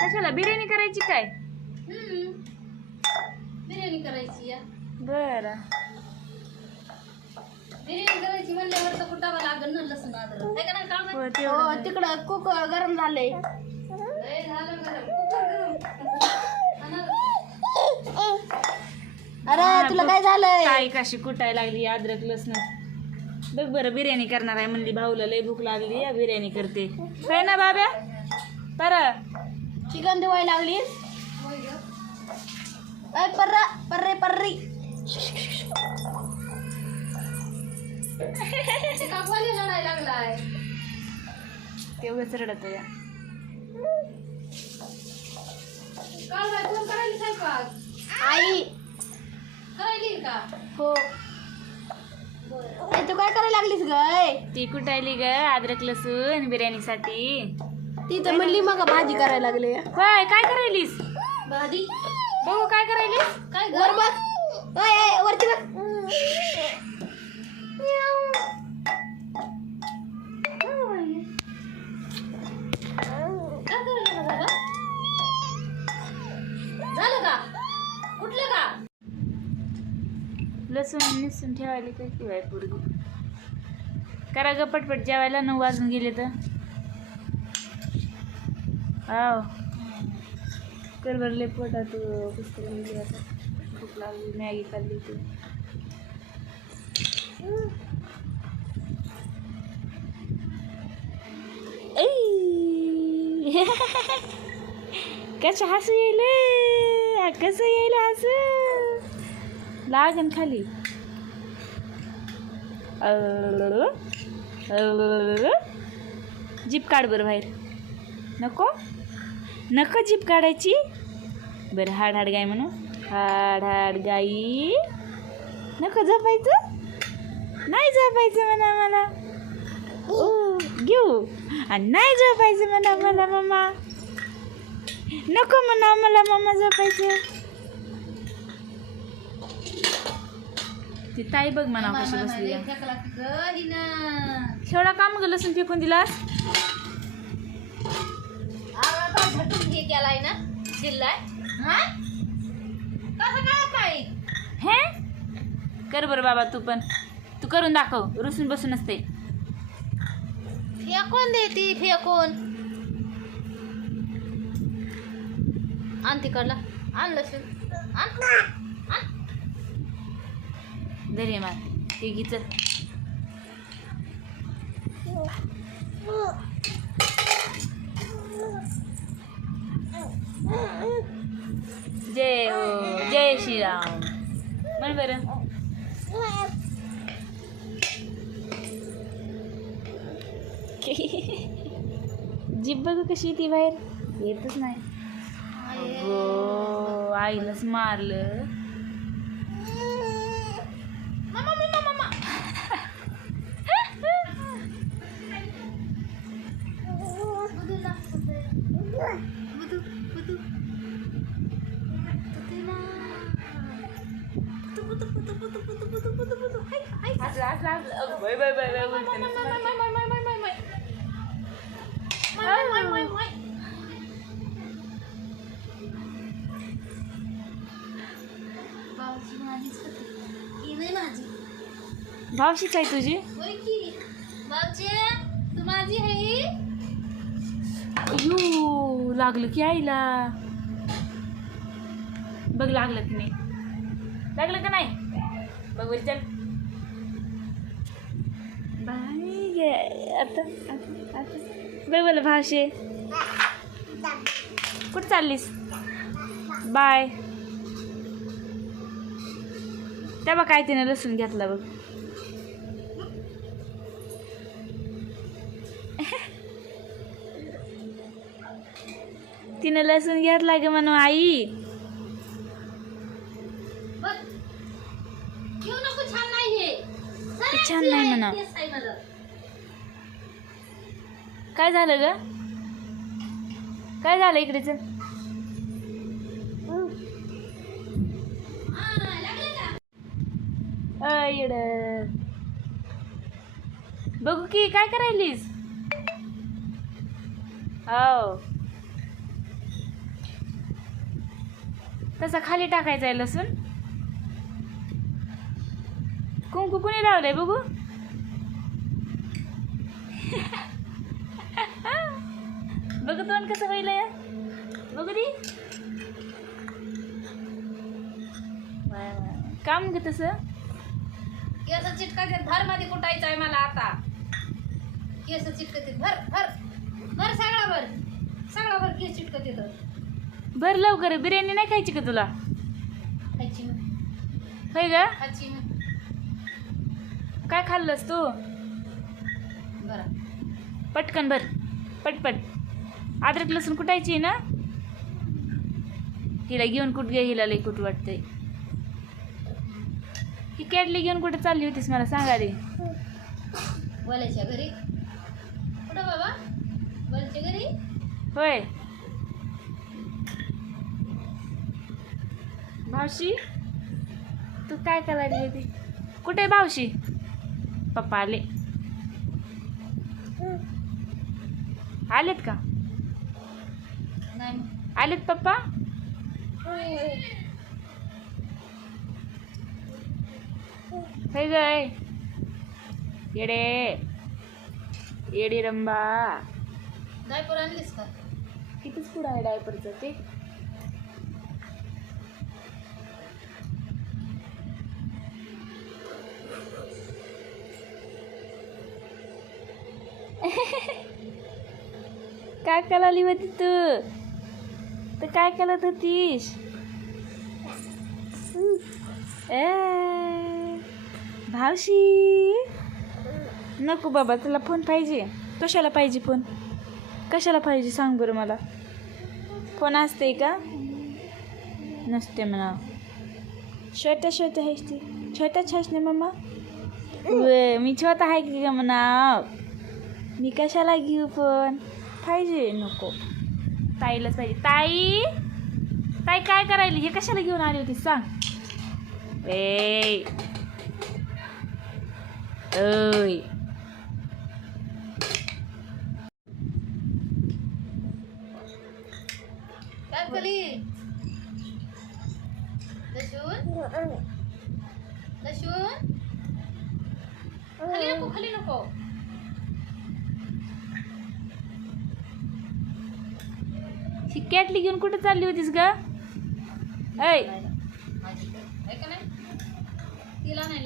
कशाला? बिर्याणी करायची काय? हम्म. बिर्याणी करायची या. बर. बिर्याणी करायची म्हणल्यावर तर कुटावा लागेल ना लसूण अद्रक है हो तिकडं कुक गरम झालंय. अरे तुला काय झालंय? काय कशी कुटायला लागली अद्रक लसण. बघ बरं बिर्याणी करणार आहे म्हणली भाऊला. लय भूक लागली या बिर्याणी करते. काय ना बाब्या? बरं. चिकन लागलीस होय ग. अय पर्रा पर्रे. पर्री लढाय लागलाय. तेवढंच रडत या काल बाय कोण करायली स्वयंपाक? आई. करायली का? हो. ए, तू काय करायला लागलीस गय ती कुटायली ग? अद्रक लसूण बिर्याणीसाठी. ती तर म्हणली मग भाजी करायला लागली. होय काय करायलीस? भाजी? बघू काय करायलीस? काय वर ग बघ. ओय, ओय, वरती बघ. काय करायला? झालं का? उठलं का? लसूण निसून ठेवायला काय किंवा पूर्वी करा ग पटपट जेवायला नऊ वाजून गेले तर. हाव. कर भरले पोटात पुस्तक गेली आता. भूक लागली मॅगी खाल्ली तू ऐ. कसं हसू येईल कसं येईल हसू? लागन खाली. जीप काढ बरं बाहेर. नको? नको जीप काढायची? बरं हाड हाड गाय म्हणू. हाड हाड गाई. नको झोपायचं? नाही झोपायचं म्हणा मला. ओ घेऊ. आणि नाही झोपायचं म्हणा मला मम्मा नको म्हणा मला मम्मा झोपायचं. ती ताई बघ म्हणा कशी बसली शेवढा काम ग लसूण फेकून दिलास? झटून हे केलाय ना दिलाय हा? कसं काय काय हे? कर बरं बाबा तू पण. तू करून दाखव रुसून बसून असते फेकून देती फेकून. आण तिकडला. आण लसूण. आण. आण. दरे मार. ते घे चल जय हो जय म्हण बरं जीभ बघ कशी ती बाहेर? येतच नाही. अगो आईलाच मारलं. बाय बाय बाय बोलते भावशी काय तुझी? माझी यू लागलं की आईला. बघ लागलं की नाही. लागलं का नाही? बघ चल. ते आता बाय बोला भाषे. कुठं चाललीस? बाय. त्या बा काय तिने लसूण घेतला बघ. तिनं लसूण घेतला ग म्हणून आई. छान नाही म्हणा. काय झालं ग? काय झालं इकडे चल. इड. बघू की काय करायलीस? हो तसा खाली टाकायचा आहे लसूण. कुंकू कुणी लावलंय बघू बघ तोंड कसं होईल? या बघू दी. काम ग तसं. केस चिटकायचे भरमध्ये कुटायचं आहे मला आता. केस चिटकते भर भर. भर सगळा भर सगळा भर केस चिटकत येतं भर लवकर. बिर्याणी नाही खायची का तुला? खायची होय ग खायची काय खाल्लंस तू? बरं. पटकन भर. पटपट. अद्रक लसूण कुटायची ना? हिला घेऊन कुठ गे? हिला लई कुठ वाटतंय. ही कॅटली घेऊन कुठे चालली होतीस मला सांगा रे. बोलायच्या घरी. कुठं बाबा? बोलायच्या घरी? होय. भावशी तू काय करायला होती कुठे आहे भावशी पप्पा आले. आलेत का? आलेत पप्पा? हे गय येडे. येडी रंबा. डायपर आणलीस का? कितीच पुढं आहे डायपरचं ते? काय करायली होती तू. तर काय करत होतीस ए, भावशी. नको बाबा तुला फोन पाहिजे. कशाला पाहिजे फोन कशाला पाहिजे सांग बरं मला. फोन असते का? नसते म्हणा. छोट्या छोट्या आहेस ती. छोट्याच आहेस ना मम्मा वे मी छोटा आहे की का म्हणा. मी कशाला घेऊ पण पाहिजे नको. ताईलाच पाहिजे. ताई! ताई काय करायली? हे कशाला घेऊन आली होती? सांग. ए! ओय! लसूण लसूण खाली नको खाली नको. ही कॅटली घेऊन कुठे चालली होतीस ग? ऐ. का नाही. तिला नाही